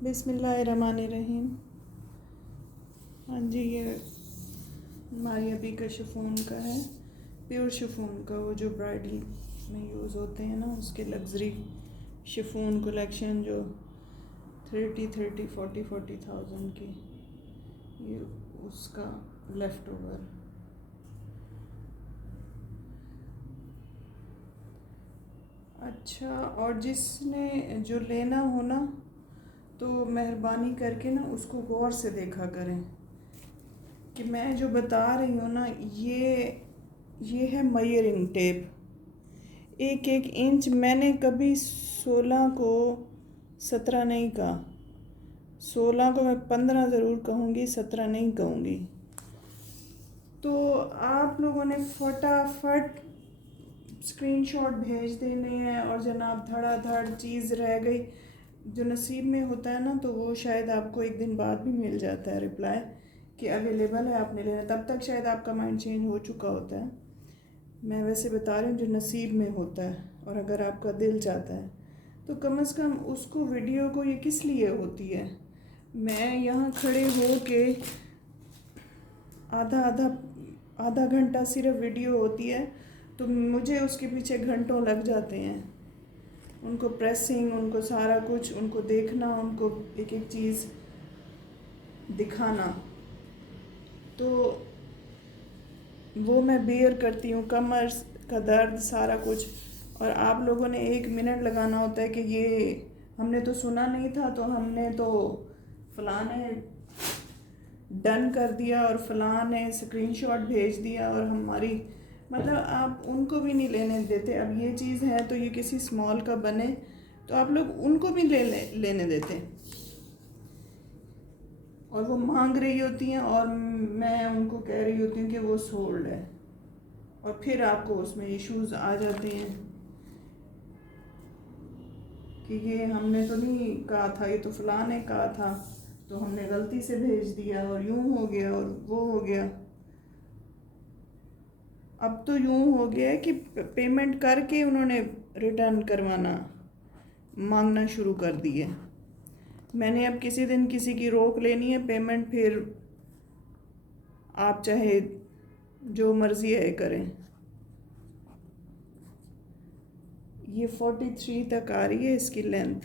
बिस्मिल्लाहिर्रहमानिर्रहीम। हाँ जी, ये मारिया बी का शिफॉन का है, प्योर शिफॉन का, वो जो ब्राइडल में यूज़ होते हैं ना, उसके लग्जरी शिफॉन कलेक्शन जो 30,40,000 की, ये उसका लेफ़्ट ओवर। अच्छा, और जिसने जो लेना हो ना, तो मेहरबानी करके ना उसको गौर से देखा करें कि मैं जो बता रही हूँ ना, ये है मयरिंग टेप। एक एक इंच, मैंने कभी 16 को 17 नहीं कहा। 16 को मैं 15 ज़रूर कहूँगी, 17 नहीं कहूँगी। तो आप लोगों ने फटाफट स्क्रीनशॉट भेज देने हैं, और जनाब धड़ाधड़ चीज़ रह गई। जो नसीब में होता है ना, तो वो शायद आपको एक दिन बाद भी मिल जाता है रिप्लाई कि अवेलेबल है, आपने लेना। तब तक शायद आपका माइंड चेंज हो चुका होता है। मैं वैसे बता रही हूँ जो नसीब में होता है, और अगर आपका दिल चाहता है तो कम से कम उसको, वीडियो को, ये किस लिए होती है। मैं यहाँ खड़े हो के आधा आधा आधा घंटा सिर्फ वीडियो होती है, तो मुझे उसके पीछे घंटों लग जाते हैं। उनको प्रेसिंग, उनको सारा कुछ, उनको देखना, उनको एक एक चीज़ दिखाना, तो वो मैं बेयर करती हूँ, कमर का दर्द सारा कुछ। और आप लोगों ने 1 मिनट लगाना होता है कि ये हमने तो सुना नहीं था, तो हमने तो फ़लाँ ने डन कर दिया और फ़लाँ ने स्क्रीनशॉट भेज दिया, और हमारी, मतलब आप उनको भी नहीं लेने देते। अब ये चीज़ है तो ये किसी स्मॉल का बने तो आप लोग उनको भी लेने देते, और वो मांग रही होती हैं, और मैं उनको कह रही होती हूँ कि वो सोल्ड है, और फिर आपको उसमें इश्यूज आ जाते हैं कि ये हमने तो नहीं कहा था, ये तो फ़लाँ ने कहा था, तो हमने गलती से भेज दिया, और यूँ हो गया और वो हो गया। अब तो यूँ हो गया है कि पेमेंट करके उन्होंने रिटर्न करवाना, मांगना शुरू कर दिए। मैंने अब किसी दिन किसी की रोक लेनी है पेमेंट, फिर आप चाहे जो मर्ज़ी है करें। ये 43 तक आ रही है इसकी लेंथ।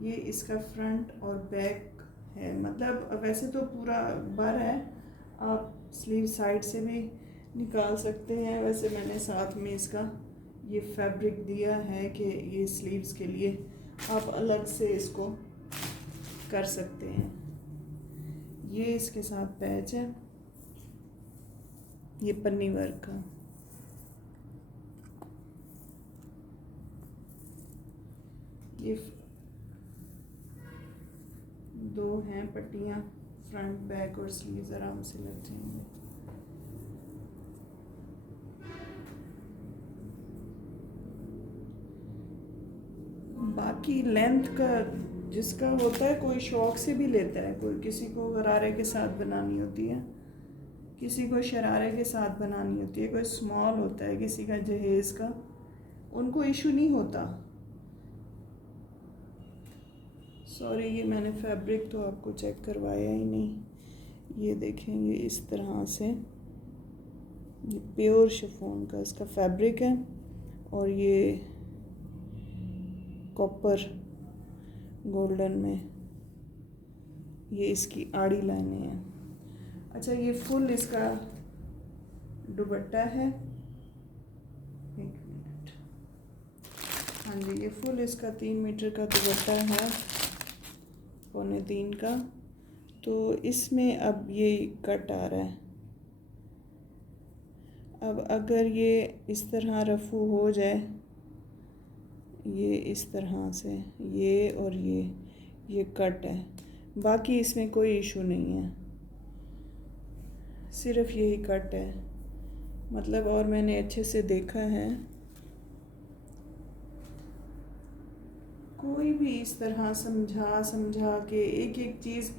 ये इसका फ्रंट और बैक है, मतलब वैसे तो पूरा बर है, आप स्लीव साइड से भी निकाल सकते हैं। वैसे मैंने साथ में इसका ये फैब्रिक दिया है कि ये स्लीव्स के लिए आप अलग से इसको कर सकते हैं। ये इसके साथ पैच है, ये पन्नी वर्क का। ये 2 हैं पट्टियाँ, फ्रंट बैक और स्लीव्स आराम से लग जाएंगे। बाकी लेंथ का जिसका होता है, कोई शौक से भी लेता है, कोई किसी को गरारे के साथ बनानी होती है, किसी को शरारे के साथ बनानी होती है, कोई स्मॉल होता है, किसी का जहेज़ का, उनको इशू नहीं होता। सॉरी, ये मैंने फैब्रिक तो आपको चेक करवाया ही नहीं। ये देखेंगे इस तरह से, ये प्योर शिफॉन का इसका फैब्रिक है, और ये कॉपर गोल्डन में ये इसकी आड़ी लाइनें हैं। अच्छा, ये फुल इसका दुपट्टा है, 1 मिनट। हाँ जी, ये फुल इसका 3 मीटर का दुपट्टा है, 2.25 का। तो इसमें अब ये कट आ रहा है। अब अगर ये इस तरह रफू हो जाए, ये इस तरह से, ये और ये कट है, बाकी इसमें कोई इशू नहीं है, सिर्फ यही कट है, मतलब। और मैंने अच्छे से देखा है, कोई भी इस तरह समझा के एक एक चीज़।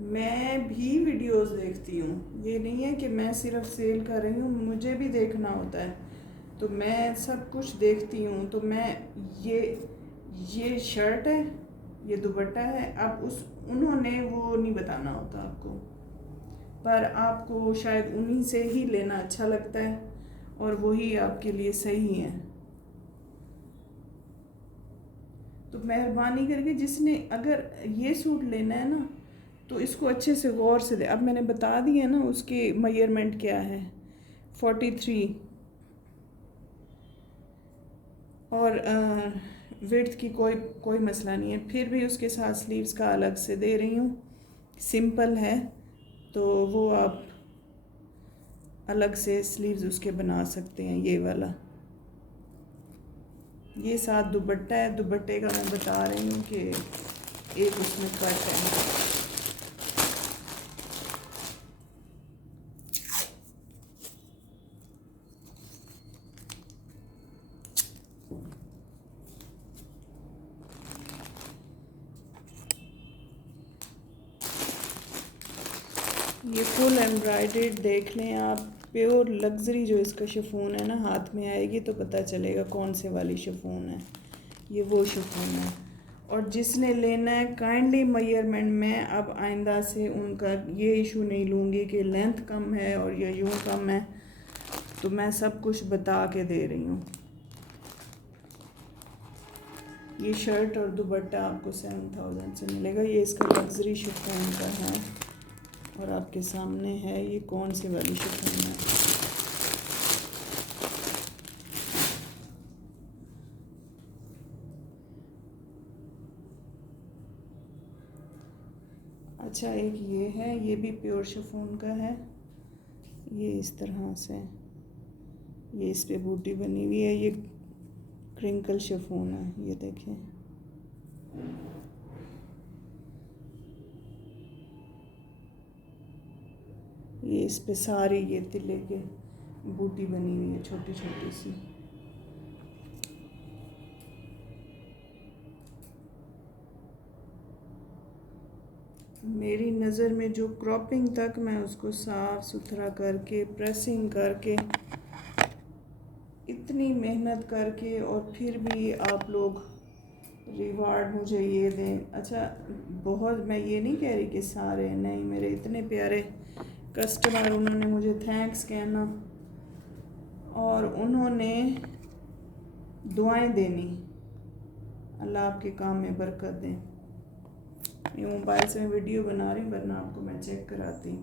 मैं भी वीडियोस देखती हूँ, ये नहीं है कि मैं सिर्फ सेल कर रही हूँ, मुझे भी देखना होता है, तो मैं सब कुछ देखती हूँ। तो मैं ये शर्ट है, ये दुपट्टा है। अब उन्होंने वो नहीं बताना होता आपको, पर आपको शायद उन्हीं से ही लेना अच्छा लगता है और वही आपके लिए सही है। तो मेहरबानी करके जिसने अगर ये सूट लेना है ना, तो इसको अच्छे से गौर से दे। अब मैंने बता दिया ना उसकी मेजरमेंट क्या है, 43, और विड्थ की कोई कोई मसला नहीं है। फिर भी उसके साथ स्लीव्स का अलग से दे रही हूँ, सिंपल है तो वो आप अलग से स्लीव्स उसके बना सकते हैं। ये वाला, ये साथ दुपट्टा है। दुपट्टे का मैं बता रही हूँ कि एक उसमें कट है। ये फुल एम्ब्रॉयडर्ड देख लें आप, प्योर लग्जरी जो इसका शिफॉन है ना, हाथ में आएगी तो पता चलेगा कौन से वाली शिफॉन है। ये वो शिफॉन है। और जिसने लेना है काइंडली मेजरमेंट, मैं अब आइंदा से उनका ये इशू नहीं लूँगी कि लेंथ कम है और ये यूँ कम है, तो मैं सब कुछ बता के दे रही हूँ। ये शर्ट और दुपट्टा आपको 7000 से मिलेगा। ये इसका लग्जरी शिफॉन का है और आपके सामने है ये कौन सी वाली शिफॉन है। अच्छा, एक ये है, ये भी प्योर शिफॉन का है। ये इस तरह से, ये इस पे बूटी बनी हुई है। ये क्रिंकल शिफॉन है, ये देखें। ये इस पे सारी ये तिले के बूटी बनी हुई है, छोटी छोटी सी। मेरी नज़र में जो क्रॉपिंग तक मैं उसको साफ़ सुथरा करके, प्रेसिंग करके, इतनी मेहनत करके, और फिर भी आप लोग रिवार्ड मुझे ये दें। अच्छा, बहुत, मैं ये नहीं कह रही कि सारे नहीं, मेरे इतने प्यारे कस्टमर, उन्होंने मुझे थैंक्स कहना और उन्होंने दुआएं देनी। अल्लाह आपके काम में बरकत दें। ये मोबाइल से मैं वीडियो बना रही हूँ, वरना आपको मैं चेक कराती हूँ।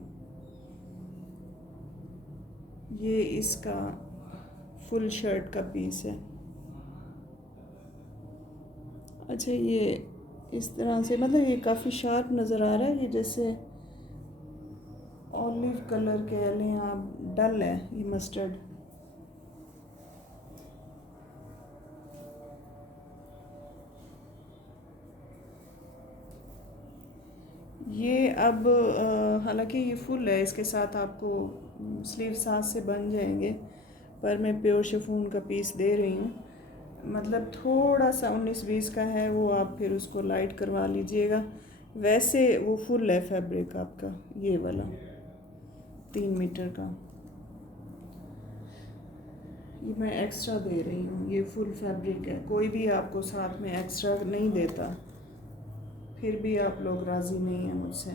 ये इसका फुल शर्ट का पीस है। अच्छा, ये इस तरह से, मतलब ये काफ़ी शार्प नज़र आ रहा है। ये जैसे ऑलिव कलर कह लें आप, डल है ये मस्टर्ड। ये अब हालांकि ये फुल है, इसके साथ आपको स्लीव साथ से बन जाएंगे, पर मैं प्योर शिफॉन का पीस दे रही हूँ। मतलब थोड़ा सा 19-20 का है वो, आप फिर उसको लाइट करवा लीजिएगा। वैसे वो फुल है फैब्रिक आपका, ये वाला 3 मीटर का। ये मैं एक्स्ट्रा दे रही हूँ, ये फुल फैब्रिक है। कोई भी आपको साथ में एक्स्ट्रा नहीं देता, फिर भी आप लोग राज़ी नहीं हैं मुझसे।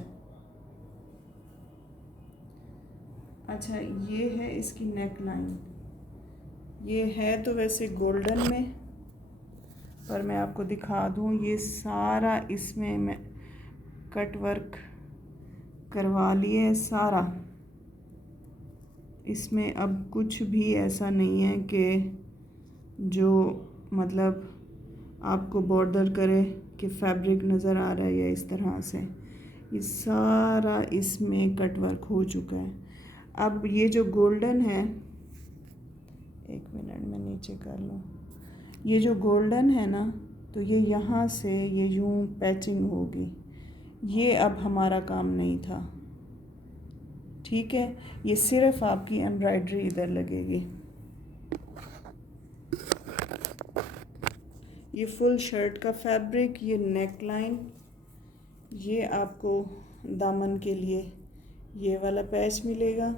अच्छा, ये है इसकी नेक लाइन। ये है तो वैसे गोल्डन में, पर मैं आपको दिखा दूँ, ये सारा इसमें मैं कट वर्क करवा लिए सारा। इसमें अब कुछ भी ऐसा नहीं है कि जो मतलब आपको बॉर्डर करे कि फैब्रिक नज़र आ रहा है या इस तरह से। ये सारा इसमें कट वर्क हो चुका है। अब ये जो गोल्डन है, एक मिनट में नीचे कर लूँ। ये जो गोल्डन है ना, तो ये यहाँ से ये यूँ पैचिंग होगी। ये अब हमारा काम नहीं था, ठीक है। ये सिर्फ आपकी एम्ब्रॉयडरी इधर लगेगी। ये फुल शर्ट का फैब्रिक, ये नेक लाइन, ये आपको दामन के लिए ये वाला पैच मिलेगा।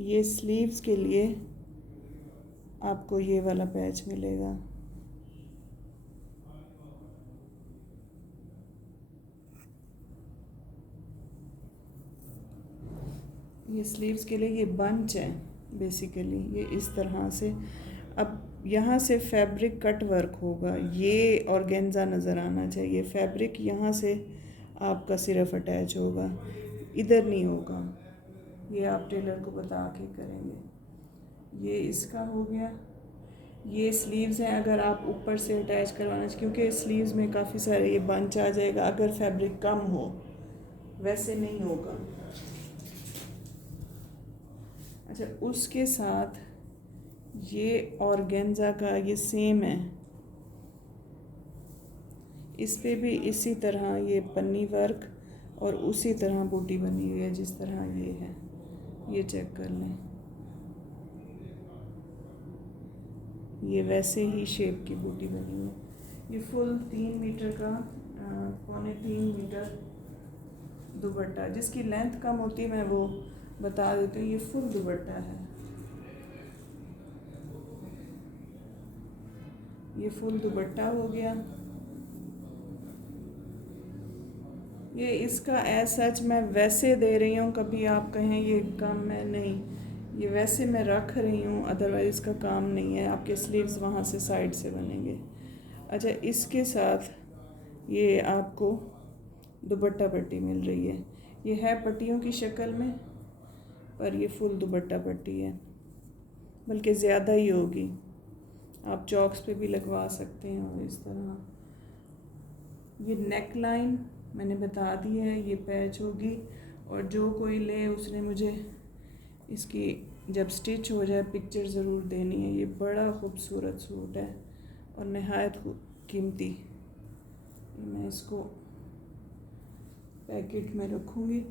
ये स्लीव्स के लिए आपको ये वाला पैच मिलेगा। ये स्लीव्स के लिए ये बंच है बेसिकली, ये इस तरह से। अब यहाँ से फैब्रिक कट वर्क होगा, ये ऑर्गेन्जा नज़र आना चाहिए। फैब्रिक यहाँ से आपका सिर्फ अटैच होगा, इधर नहीं होगा। ये आप टेलर को बता के करेंगे। ये इसका हो गया। ये स्लीव्स हैं, अगर आप ऊपर से अटैच करवाना, क्योंकि स्लीव्स में काफ़ी सारे ये बंच आ जाएगा अगर फैब्रिक कम हो, वैसे नहीं होगा। अच्छा, उसके साथ ये ऑर्गेन्जा का ये सेम है, इस पे भी इसी तरह ये पन्नी वर्क और उसी तरह बूटी बनी हुई है जिस तरह ये है। ये चेक कर लें, ये वैसे ही शेप की बूटी बनी हुई है। ये फुल 3 मीटर का 2.25 मीटर दुपट्टा, जिसकी लेंथ कम होती है मैं वो बता देती हूँ। ये फुल दुपट्टा है, ये फुल दुपट्टा हो गया। ये इसका एज सच मैं वैसे दे रही हूँ, कभी आप कहें ये कम है, नहीं, ये वैसे मैं रख रही हूँ, अदरवाइज़ इसका काम नहीं है। आपके स्लीव्स वहाँ से साइड से बनेंगे। अच्छा, इसके साथ ये आपको दुपट्टा पट्टी मिल रही है। ये है पट्टियों की शक्ल में, पर ये फुल दुपट्टा पट्टी है, बल्कि ज़्यादा ही होगी। आप चॉक्स पे भी लगवा सकते हैं। और इस तरह ये नेक लाइन मैंने बता दी है, ये पैच होगी। और जो कोई ले उसने मुझे इसकी जब स्टिच हो जाए पिक्चर ज़रूर देनी है। ये बड़ा खूबसूरत सूट है और नहायत कीमती। मैं इसको पैकेट में रखूँगी।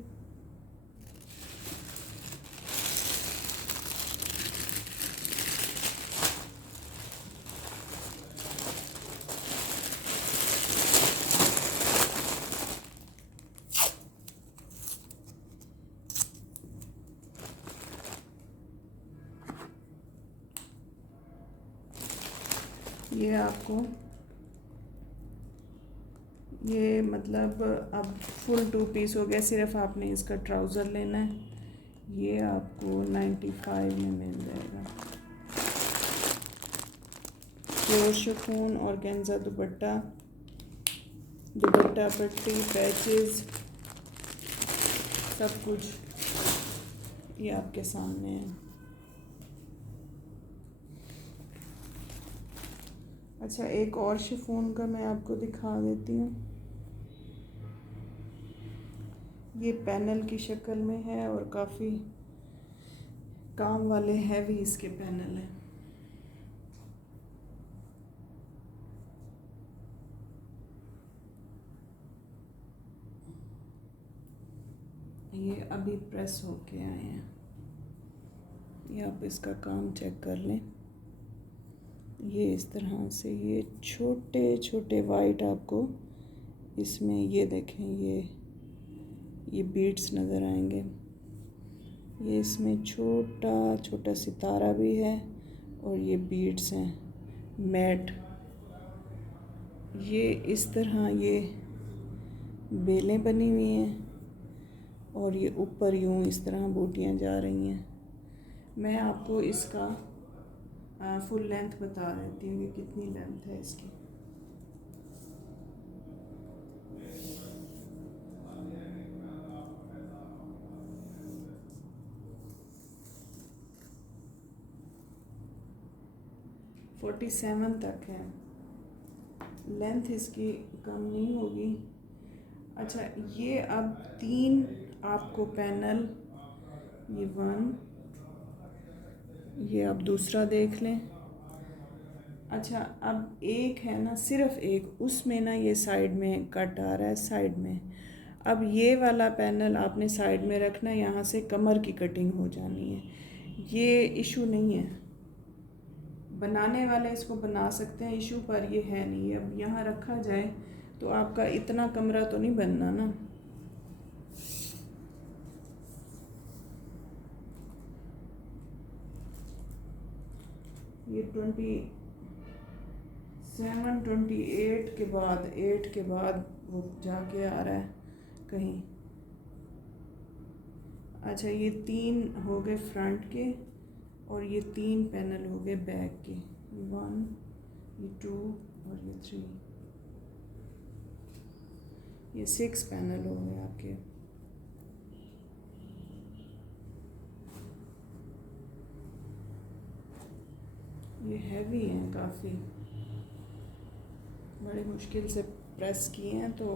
ये आपको ये मतलब अब फुल 2 पीस हो गया। सिर्फ आपने इसका ट्राउज़र लेना है। ये आपको 95 में मिल जाएगा। प्योर शिफॉन ऑर्गेन्जा दुपट्टा, दुपट्टा पट्टी, पैचेस, सब कुछ ये आपके सामने है। अच्छा, एक और शिफॉन का मैं आपको दिखा देती हूँ। ये पैनल की शक्ल में है और काफ़ी काम वाले हैवी इसके पैनल हैं। ये अभी प्रेस होके आए हैं। ये आप इसका काम चेक कर लें। ये इस तरह से ये छोटे छोटे वाइट आपको इसमें ये देखें, ये बीड्स नज़र आएंगे। ये इसमें छोटा छोटा सितारा भी है और ये बीड्स हैं मैट। ये इस तरह ये बेलें बनी हुई हैं और ये ऊपर यूँ इस तरह बूटियाँ जा रही हैं। मैं आपको इसका फुल लेंथ बता देती हूँ कि कितनी लेंथ है इसकी। फोर्टी 47 तक है लेंथ, इसकी कम नहीं होगी। अच्छा, ये अब 3 आपको पैनल, ये 1, ये अब दूसरा देख लें। अच्छा, अब एक है ना, सिर्फ एक, उसमें ना ये साइड में कट आ रहा है साइड में। अब ये वाला पैनल आपने साइड में रखना है, यहाँ से कमर की कटिंग हो जानी है। ये इशू नहीं है, बनाने वाले इसको बना सकते हैं, इशू पर ये है नहीं। अब यहाँ रखा जाए तो आपका इतना कमरा तो नहीं बनना ना। ये 27, 28 के बाद 8 के बाद वो जाके आ रहा है कहीं। अच्छा, ये 3 हो गए फ्रंट के और ये 3 पैनल हो गए बैक के। 1, ये 2 और ये 3, ये 6 पैनल हो गए आपके। ये हैवी हैं काफ़ी, बड़ी मुश्किल से प्रेस किए हैं। तो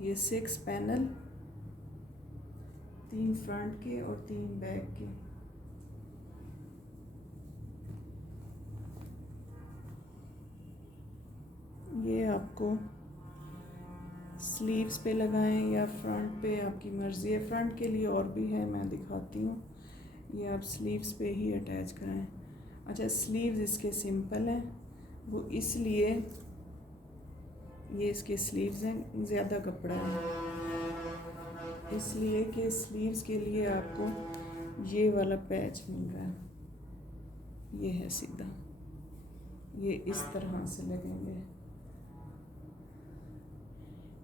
ये 6 पैनल, 3 फ्रंट के और 3 बैक के। ये आपको स्लीव्स पे लगाएं या फ्रंट पे, आपकी मर्ज़ी है। फ्रंट के लिए और भी है, मैं दिखाती हूँ। ये आप स्लीव्स पे ही अटैच कराएं। अच्छा, स्लीव्स इसके सिंपल हैं, वो इसलिए ये इसके स्लीव्स हैं, ज़्यादा कपड़ा है इसलिए कि स्लीव्स के लिए आपको ये वाला पैच मिल रहा है। ये है सीधा, ये इस तरह से लगेंगे।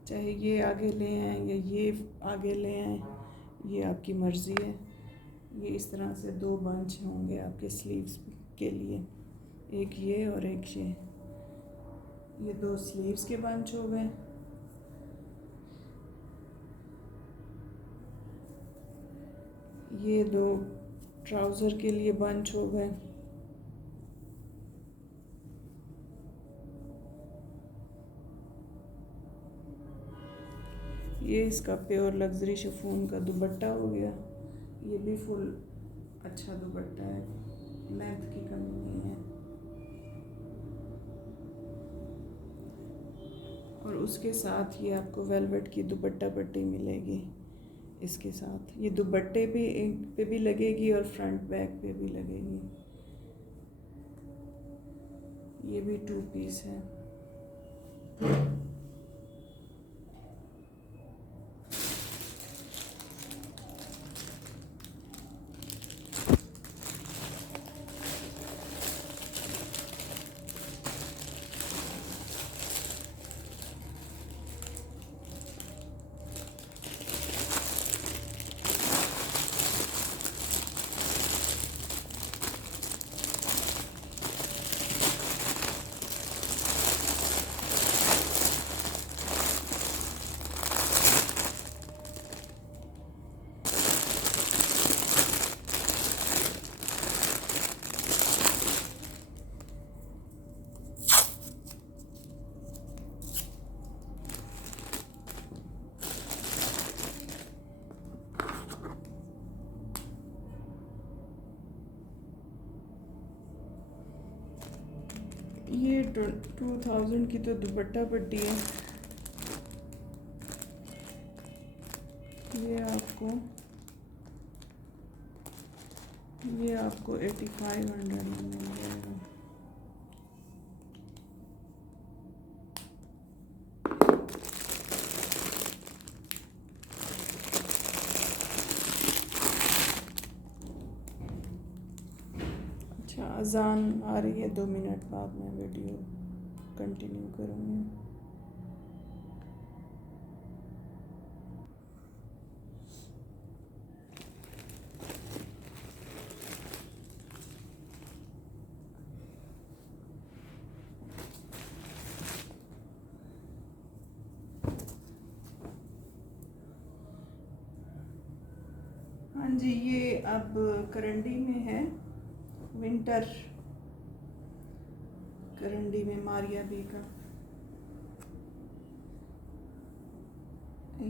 चाहे ये आगे ले आएँ या ये आगे ले आएँ, ये आपकी मर्ज़ी है। ये इस तरह से 2 बंच होंगे आपके स्लीव्स के लिए, एक ये और एक ये 2 स्लीव्स के बंच हो गए। ये 2 ट्राउज़र के लिए बंच हो गए। ये इसका प्योर लग्जरी शिफॉन का दुपट्टा हो गया। ये भी फुल अच्छा दुपट्टा है, लेंथ की कमी नहीं है। और उसके साथ ये आपको वेलवेट की दुपट्टा पट्टी मिलेगी इसके साथ। ये दुपट्टे पे भी लगेगी और फ्रंट बैक पे भी लगेगी। ये भी 2 पीस है। ये 2000 की तो दुपट्टा पट्टी है। ये आपको 8500 में मिल जाएगा। अच्छा, अजान आ रही है, 2 मिनट बाद मैं वीडियो कंटिन्यू करूँगी। हाँ जी, ये अब करंडी में है, विंटर करंडी में मारिया बी का।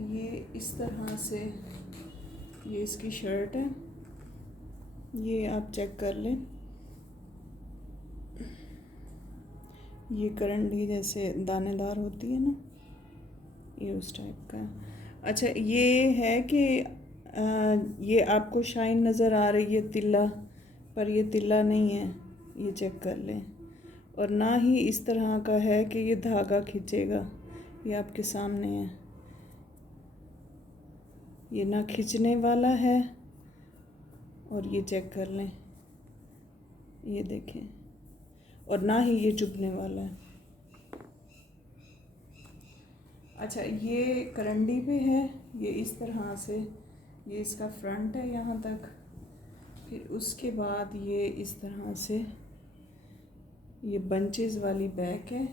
ये इस तरह से, ये इसकी शर्ट है, ये आप चेक कर लें। ये करंडी जैसे दानेदार होती है ना, ये उस टाइप का है। अच्छा, ये है कि ये आपको शाइन नज़र आ रही है तिल्ला, पर ये तिल्ला नहीं है, ये चेक कर लें। और ना ही इस तरह का है कि ये धागा खींचेगा, ये आपके सामने है। ये ना खींचने वाला है, और ये चेक कर लें, ये देखें, और ना ही ये चुभने वाला है। अच्छा, ये करंडी पे है, ये इस तरह से, ये इसका फ्रंट है यहाँ तक, फिर उसके बाद ये इस तरह से ये बंचेस वाली बैक है,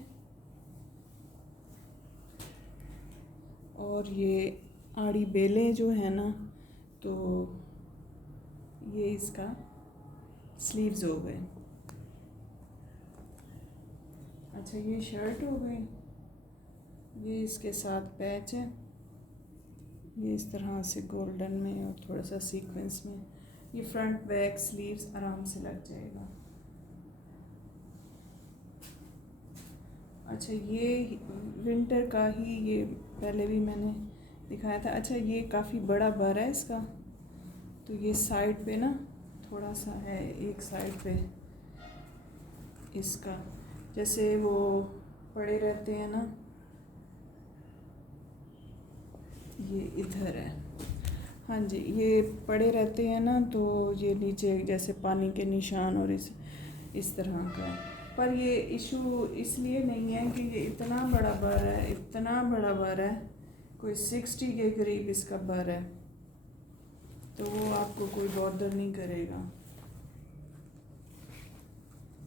और ये आड़ी बेलें जो है ना, तो ये इसका स्लीव्स हो गए। अच्छा, ये शर्ट हो गई, ये इसके साथ पैच है, ये इस तरह से गोल्डन में और थोड़ा सा सीक्वेंस में, ये फ्रंट बैक स्लीव्स आराम से लग जाएगा। अच्छा, ये विंटर का ही, ये पहले भी मैंने दिखाया था। अच्छा, ये काफ़ी बड़ा बर है इसका, तो ये साइड पे ना थोड़ा सा है, एक साइड पे इसका, जैसे वो पड़े रहते हैं ना, ये इधर है, हाँ जी, ये पड़े रहते हैं ना, तो ये नीचे जैसे पानी के निशान और इस तरह का है। पर ये इशू इसलिए नहीं है कि ये इतना बड़ा बर है, इतना बड़ा बर है, कोई 60 के करीब इसका बर है, तो वो आपको कोई बॉर्डर नहीं करेगा।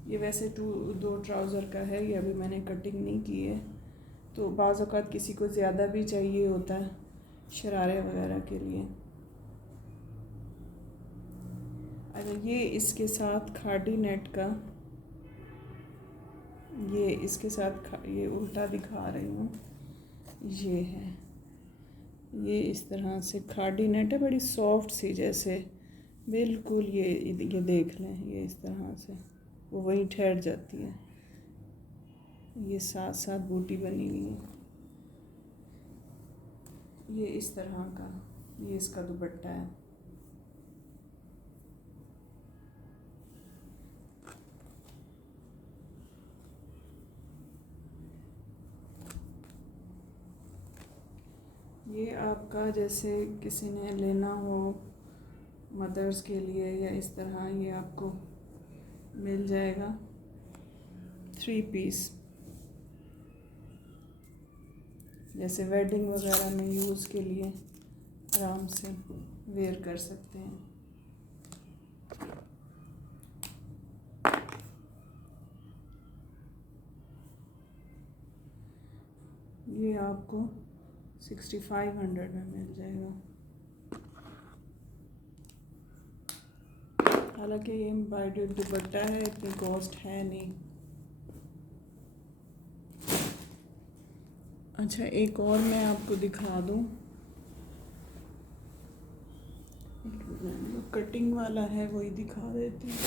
ये वैसे 2 ट्राउज़र का है, ये अभी मैंने कटिंग नहीं की है, तो बाज़ औक़ात किसी को ज़्यादा भी चाहिए होता है शरारे वगैरह के लिए। अच्छा, ये इसके साथ खाड़ी नेट का, ये इसके साथ ये उल्टा दिखा रही हूँ, ये है, ये इस तरह से खाड़ी नेट है, बड़ी सॉफ्ट सी, जैसे बिल्कुल ये देख लें, ये इस तरह से वो वहीं ठहर जाती है, ये साथ साथ बूटी बनी हुई है, ये इस तरह का, ये इसका दुपट्टा है। ये आपका जैसे किसी ने लेना हो मदर्स के लिए या इस तरह, ये आपको मिल जाएगा 3 पीस, जैसे वेडिंग वगैरह में यूज़ के लिए आराम से वेयर कर सकते हैं। ये आपको 6500 में मिल जाएगा। हालांकि ये एम्ब्रॉयडर्ड दुपट्टा है, इतनी कॉस्ट है नहीं। अच्छा, एक और मैं आपको दिखा दूँ, जो कटिंग वाला है वही दिखा देती हूँ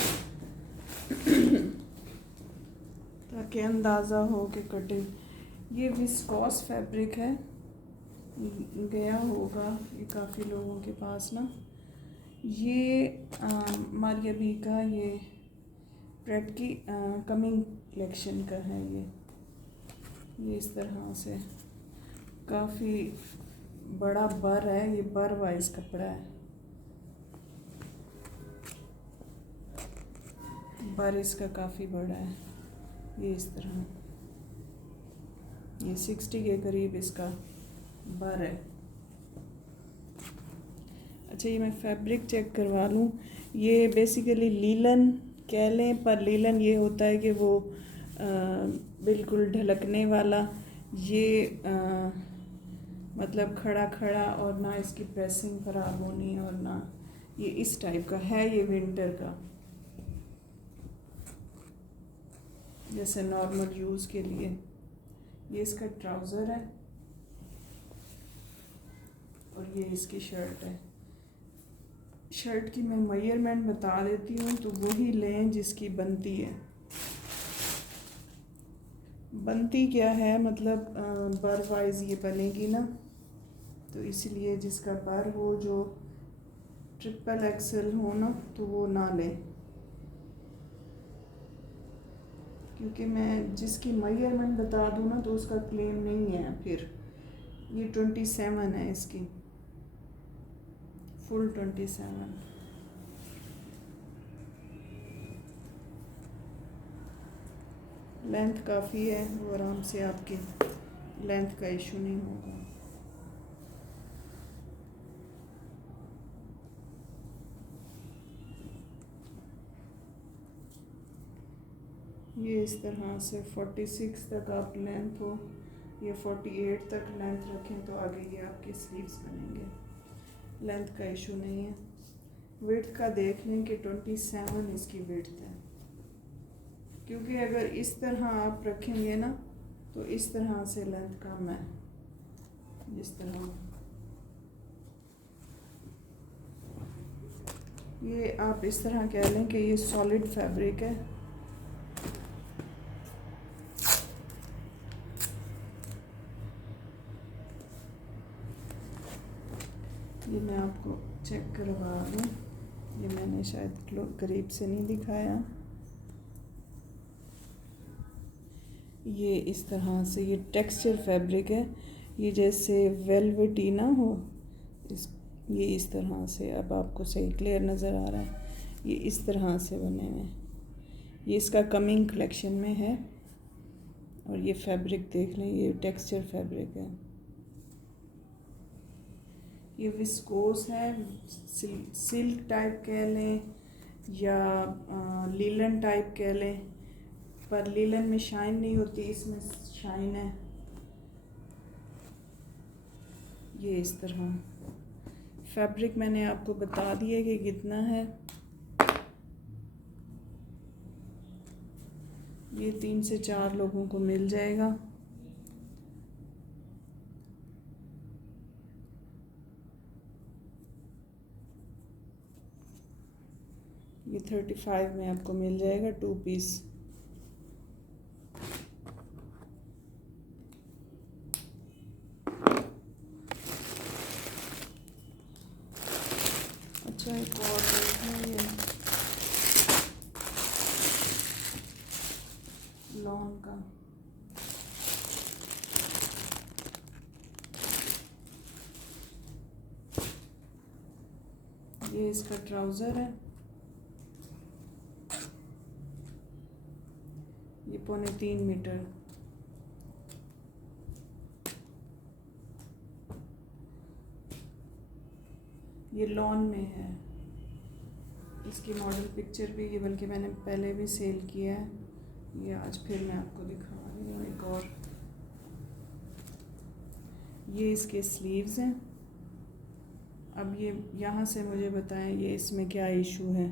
ताकि अंदाज़ा हो कि कटिंग, ये विस्कोस फैब्रिक है, गया होगा ये काफ़ी लोगों के पास ना, ये मारिया बी का, ये प्रेप की कमिंग कलेक्शन का है, ये इस तरह से काफ़ी बड़ा बर है, ये बर वाइज कपड़ा है, बर इसका काफ़ी बड़ा है, ये इस तरह, ये 60 के करीब इसका बर है। अच्छा, ये मैं फैब्रिक चेक करवा लूँ, ये बेसिकली लीलन कह लें, पर लीलन ये होता है कि वो बिल्कुल ढलकने वाला, ये मतलब खड़ा खड़ा, और ना इसकी प्रेसिंग ख़राब होनी, और ना ये इस टाइप का है, ये विंटर का, जैसे नॉर्मल यूज़ के लिए। ये इसका ट्राउज़र है और ये इसकी शर्ट है। शर्ट की मैं मेजरमेंट बता देती हूँ, तो वही लें जिसकी बनती है। बनती क्या है, मतलब बर वाइज ये बनेगी ना, तो इसलिए जिसका बर हो, जो ट्रिपल एक्सल हो ना, तो वो ना लें, क्योंकि मैं जिसकी मेजरमेंट बता दूँ ना तो उसका क्लेम नहीं है फिर। ये 27 है इसकी। फुल 27। लेंथ काफ़ी है, वो आराम से आपके लेंथ का इशू नहीं होगा। ये इस तरह से 46 तक आप लेंथ हो, ये 48 तक लेंथ रखें तो आगे ये आपके स्लीव्स बनेंगे। लेंथ का इशू नहीं है। विड्थ का देख लें कि 27 इसकी विड्थ है, क्योंकि अगर इस तरह आप रखेंगे ना तो इस तरह से लेंथ कम है। जिस तरह ये आप इस तरह कह लें कि ये सॉलिड फैब्रिक है। ये मैं आपको चेक करवा दूँ, ये मैंने शायद करीब से नहीं दिखाया। ये इस तरह से ये टेक्सचर फैब्रिक है, ये जैसे वेलवेटी ना हो ये इस तरह से, अब आपको सही क्लियर नज़र आ रहा है, ये इस तरह से बने हुए। ये इसका कमिंग कलेक्शन में है। और ये फैब्रिक देख लें, ये टेक्सचर फैब्रिक है, ये विस्कोस है, सिल्क टाइप कह लें या लीलन टाइप कह लें, पर लीलन में शाइन नहीं होती, इसमें शाइन है। ये इस तरह फैब्रिक मैंने आपको बता दिया कि कितना है। ये 3 से 4 लोगों को मिल जाएगा। ये 35 में आपको मिल जाएगा 2 पीस। अच्छा, एक और है ये लॉन्ग का, ये इसका ट्राउज़र है, ये 3.25 मीटर। ये लॉन में है, इसकी मॉडल पिक्चर भी, ये बल्कि मैंने पहले भी सेल किया है, ये आज फिर मैं आपको दिखा रही हूँ एक और। ये इसके स्लीव्स हैं। अब ये यहाँ से मुझे बताएं ये इसमें क्या इशू है।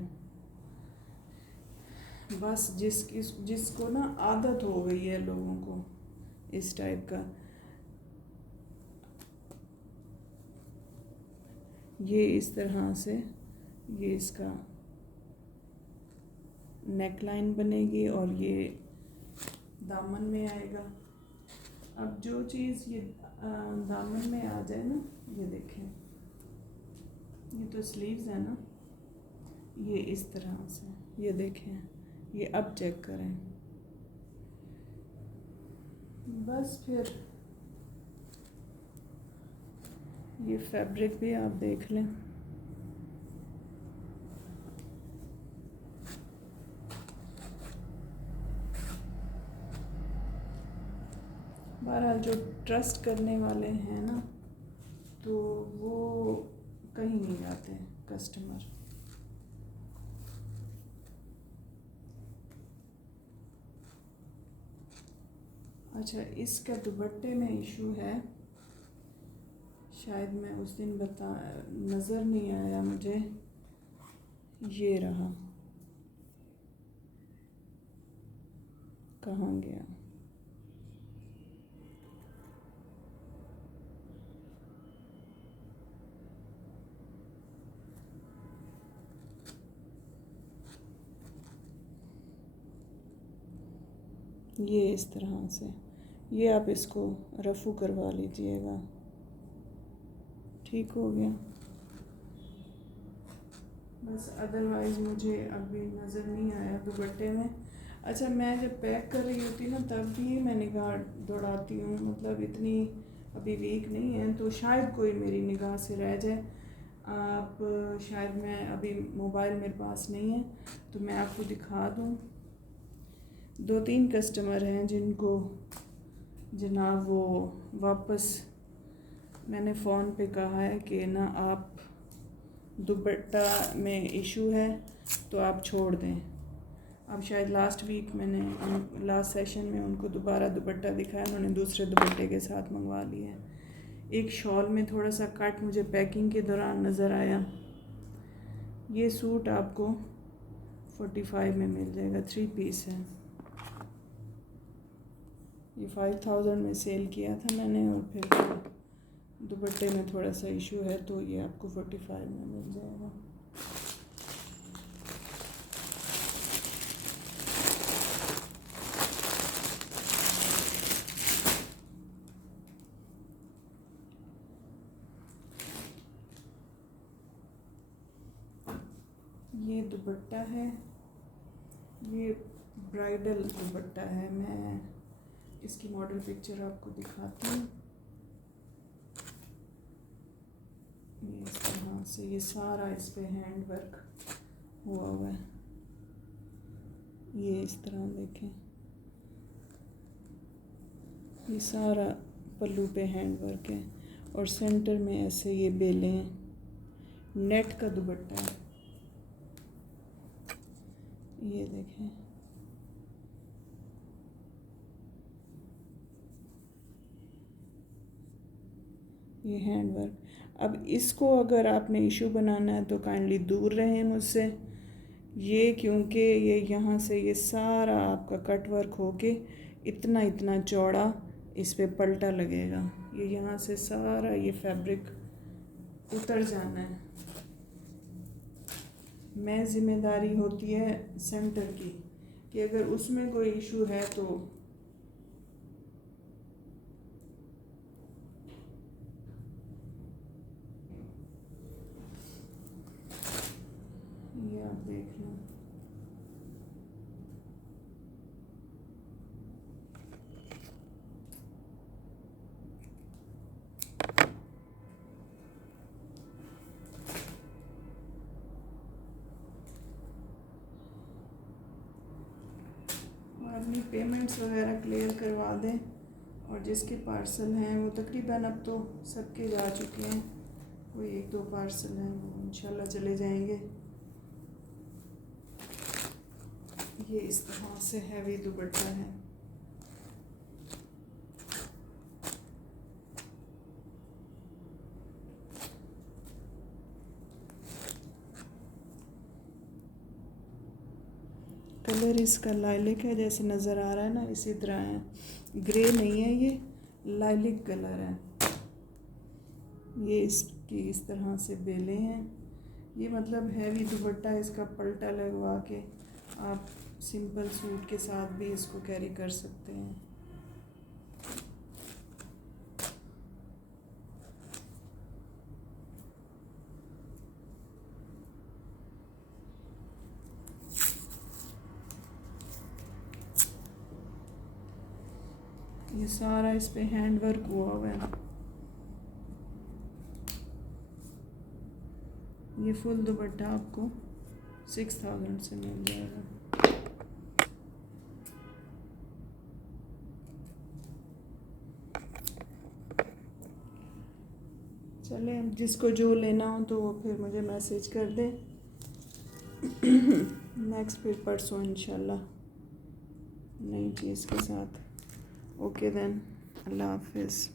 बस जिसको ना आदत हो गई है लोगों को इस टाइप का, ये इस तरह से ये इसका नेक लाइन बनेगी और ये दामन में आएगा। अब जो चीज़ ये दामन में आ जाए ना, ये देखें, ये तो स्लीव्स है ना, ये इस तरह से, ये देखें, ये अब चेक करें। बस फिर ये फैब्रिक भी आप देख लें। बहरहाल जो ट्रस्ट करने वाले हैं ना, तो वो कहीं नहीं जाते कस्टमर। अच्छा, इसका दुपट्टे में इशू है, शायद मैं उस दिन नज़र नहीं आया मुझे। ये रहा, कहाँ गया? ये इस तरह से, ये आप इसको रफ़ू करवा लीजिएगा, ठीक हो गया। बस अदरवाइज़ मुझे अभी नज़र नहीं आया दुपट्टे में। अच्छा, मैं जब पैक कर रही होती ना तब भी मैं निगाह दौड़ाती हूँ, मतलब इतनी अभी वीक नहीं है तो शायद कोई मेरी निगाह से रह जाए। आप शायद मैं अभी मोबाइल मेरे पास नहीं है तो मैं आपको दिखा दूँ। 2-3 कस्टमर हैं जिनको जनाब वो वापस मैंने फ़ोन पे कहा है कि ना आप दुपट्टा में इशू है तो आप छोड़ दें। अब शायद लास्ट सेशन में उनको दोबारा दुपट्टा दिखाया, उन्होंने दूसरे दुपट्टे के साथ मंगवा लिया है। एक शॉल में थोड़ा सा कट मुझे पैकिंग के दौरान नज़र आया। ये सूट आपको 45 में मिल जाएगा, 3 पीस है। ये 5000 में सेल किया था मैंने, और फिर दुपट्टे में थोड़ा सा इशू है तो ये आपको 45 में मिल जाएगा। ये दुपट्टा है, ये ब्राइडल दुपट्टा है। मैं इसकी मॉडल पिक्चर आपको दिखाती हूँ। ये इस तरह से, ये सारा इस पे हैंड वर्क हुआ है। ये इस तरह देखें, ये सारा पल्लू पे हैंड वर्क है और सेंटर में ऐसे ये बेलें हैं। नेट का दुपट्टा है, ये देखें। ये हैंड वर्क। अब इसको अगर आपने इशू बनाना है तो काइंडली दूर रहें मुझसे। ये क्योंकि ये यहाँ से ये सारा आपका कट वर्क होके इतना इतना चौड़ा इस पे पलटा लगेगा। ये यहाँ से सारा ये फैब्रिक उतर जाना है। मैं ज़िम्मेदारी होती है सेंटर की कि अगर उसमें कोई इशू है तो ये आप देख लो। अपनी पेमेंट्स वगैरह क्लियर करवा दें, और जिसके पार्सल हैं वो तकरीबन अब तो सबके जा चुके हैं। कोई 1-2 पार्सल हैं वो इंशाल्लाह चले जाएंगे। ये इस तरह से हैवी दुपट्टा है। कलर इसका लाइलिक है, जैसे नज़र आ रहा है ना, इसी तरह है। ग्रे नहीं है, ये लाइलिक कलर है। ये इसकी इस तरह से बेले हैं। ये मतलब हैवी दुपट्टा, इसका पलटा लगवा के आप सिंपल सूट के साथ भी इसको कैरी कर सकते हैं। ये सारा इस पे हैंड वर्क हुआ है। ये फुल दुपट्टा आपको 6000 से मिल जाएगा। चले, अब जिसको जो लेना हो तो वो फिर मुझे मैसेज कर दे। नेक्स्ट फिर परसों इंशाल्लाह नई चीज़ के साथ। ओके देन, अल्लाह हाफिज़।